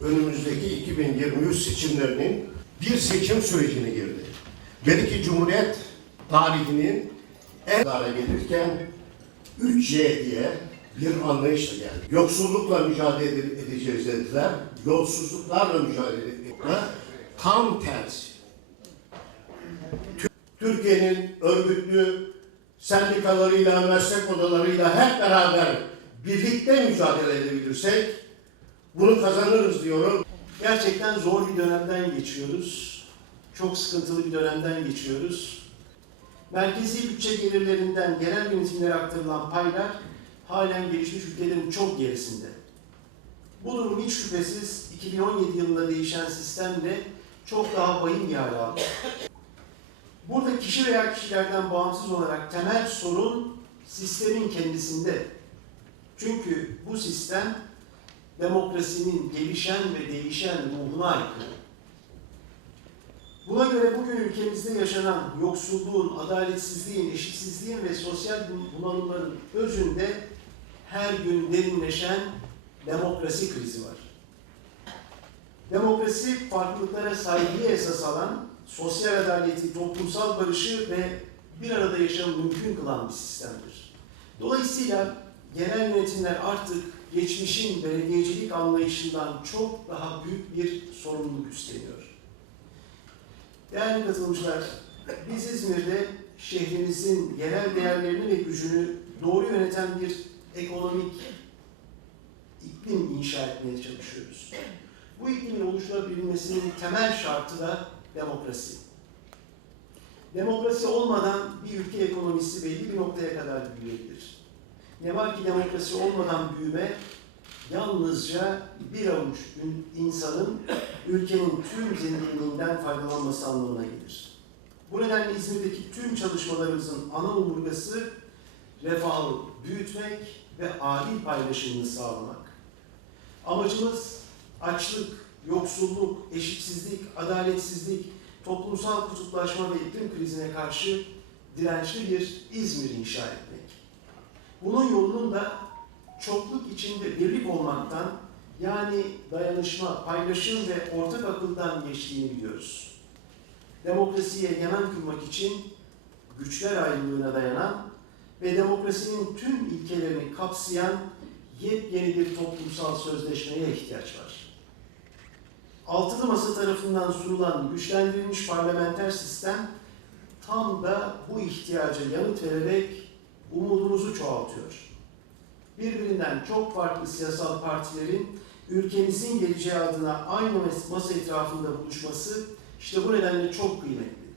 önümüzdeki 2023 seçimlerinin bir seçim sürecine girdi. Belki Cumhuriyet tarihinin en dara gelirken 3Y diye bir anlayışla geldi. Yoksullukla mücadele edeceğiz dediler. Yolsuzluklarla mücadele ettiler. Tam tersi. Türkiye'nin örgütlü sendikalarıyla, meslek odalarıyla hep beraber birlikte mücadele edebilirsek bunu kazanırız diyorum. Gerçekten zor bir dönemden geçiyoruz. Çok sıkıntılı bir dönemden geçiyoruz. Merkezi bütçe gelirlerinden genel yönetimlere aktarılan paylar halen gelişmiş ülkelerin çok gerisinde. Bu durum hiç şüphesiz 2017 yılında değişen sistemle çok daha vahim bir hale aldı. Burada kişi veya kişilerden bağımsız olarak temel sorun sistemin kendisinde. Çünkü bu sistem demokrasinin gelişen ve değişen ruhuna aykırı. Buna göre bugün ülkemizde yaşanan yoksulluğun, adaletsizliğin, eşitsizliğin ve sosyal bunalımların özünde her gün derinleşen demokrasi krizi var. Demokrasi farklılıklara saygıyı esas alan, sosyal adaleti, toplumsal barışı ve bir arada yaşamı mümkün kılan bir sistemdir. Dolayısıyla genel yönetimler artık geçmişin belediyecilik anlayışından çok daha büyük bir sorumluluk üstleniyor. Değerli katılımcılar, biz İzmir'de şehrimizin genel değerlerini ve gücünü doğru yöneten bir ekonomik iklim inşa etmeye çalışıyoruz. Bu iklimin oluşturabilmesinin temel şartı da demokrasi. Demokrasi olmadan bir ülke ekonomisi belli bir noktaya kadar büyüyebilir. Ne var ki demokrasi olmadan büyüme yalnızca bir avuç insanın ülkenin tüm zenginliğinden faydalanması anlamına gelir. Bu nedenle İzmir'deki tüm çalışmalarımızın ana omurgası refahı büyütmek ve adil paylaşımını sağlamak. Amacımız açlık, yoksulluk, eşitsizlik, adaletsizlik, toplumsal kutuplaşma ve iklim krizine karşı dirençli bir İzmir inşa etmek. Bunun yolunun da çokluk içinde birlik olmaktan yani dayanışma, paylaşım ve ortak akıldan geçtiğini biliyoruz. Demokrasiye yemen kırmak için güçler ayrılığına dayanan ve demokrasinin tüm ilkelerini kapsayan yepyeni bir toplumsal sözleşmeye ihtiyaç var. Altılı Masa tarafından sunulan güçlendirilmiş parlamenter sistem tam da bu ihtiyaca yanıt vererek umudumuzu çoğaltıyor. Birbirinden çok farklı siyasal partilerin ülkemizin geleceği adına aynı masa etrafında buluşması işte bu nedenle çok kıymetli.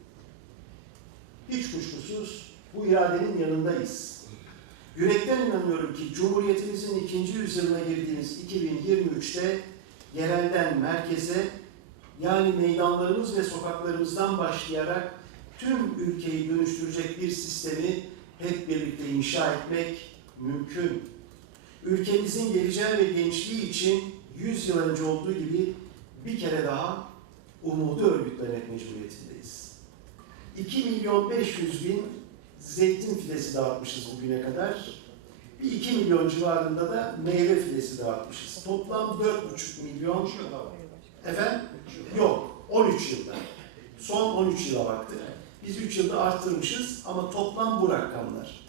Hiç kuşkusuz bu iradenin yanındayız. Yürekten inanıyorum ki Cumhuriyetimizin ikinci yüzyılına girdiğimiz 2023'te yerelden merkeze yani meydanlarımız ve sokaklarımızdan başlayarak tüm ülkeyi dönüştürecek bir sistemi hep birlikte inşa etmek mümkün. Ülkemizin geleceği ve gençliği için 100 yıl önce olduğu gibi bir kere daha umudu örgütlemek mecburiyetindeyiz. 2 milyon 500 bin zeytin fidesi dağıtmışız bugüne kadar. Bir 2 milyon civarında da meyve fidesi dağıtmışız. Toplam 4,5 milyon. Efendim? Yok. 13 yılda. Son 13 yıla baktık. Biz 3 yılda arttırmışız ama toplam bu rakamlar.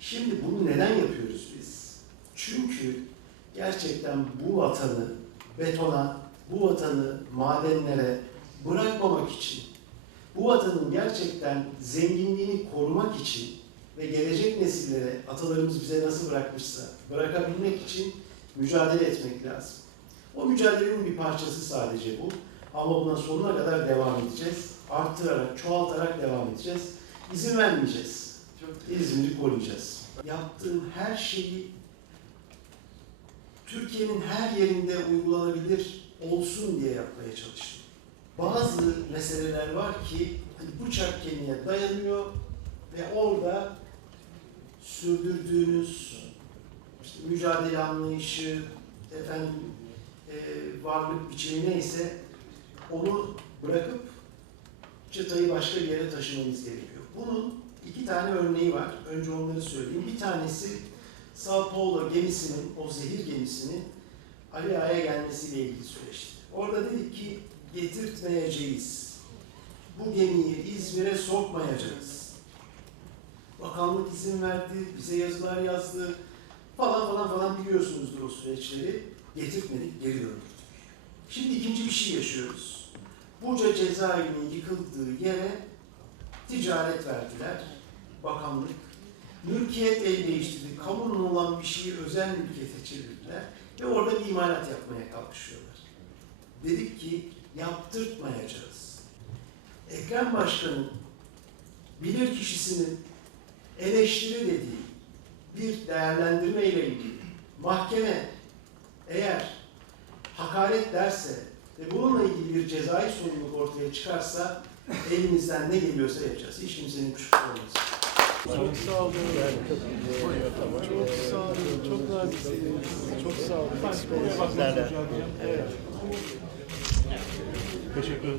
Şimdi bunu neden yapıyoruz biz? Çünkü gerçekten bu vatanı betona, bu vatanı madenlere bırakmamak için, bu vatanın gerçekten zenginliğini korumak için ve gelecek nesillere atalarımız bize nasıl bırakmışsa bırakabilmek için mücadele etmek lazım. O mücadelenin bir parçası sadece bu. Ama buna sonuna kadar devam edeceğiz. Arttırarak, çoğaltarak devam edeceğiz. İzin vermeyeceğiz. İzmir'i koruyacağız. Yaptığım her şeyi Türkiye'nin her yerinde uygulanabilir olsun diye yapmaya çalıştım. Bazı meseleler var ki hani bıçak kemiğe dayanıyor ve orada sürdürdüğünüz işte mücadele anlayışı, efendim e, varlık biçimi neyse onu bırakıp çıtayı başka bir yere taşımamız gerekiyor. Bunun iki tane örneği var. Önce onları söyleyeyim. Bir tanesi Sao Paulo gemisinin, o zehir gemisinin Ali Ağa'ya gelmesiyle ilgili süreçti. Orada dedik ki getirtmeyeceğiz. Bu gemiyi İzmir'e sokmayacağız. Bakanlık izin verdi, bize yazılar yazdı falan falan falan biliyorsunuzdur o süreçleri. Getirtmedik, geri döndürdük. Şimdi ikinci bir şey yaşıyoruz. Buca cezaevinin yıkıldığı yere ticaret verdiler, bakanlık. Mülkiyet el değiştirdi, kamunun olan bir şeyi özel mülkiyete çevirdiler ve orada bir imalat yapmaya kalkışıyorlar. Dedik ki yaptırtmayacağız. Ekrem Başkan'ın bilir kişisinin eleştiri dediği bir değerlendirme ile ilgili mahkeme eğer hakaret derse ve bununla ilgili bir cezai sorumluluk ortaya çıkarsa elimizden ne geliyorsa yapacağız. Hiç kimsenin kuşku olmasın. Çok sağ olun. Çok sağ olun. Çok naziksiniz. Çok sağ olun. Evet. Teşekkür ederim.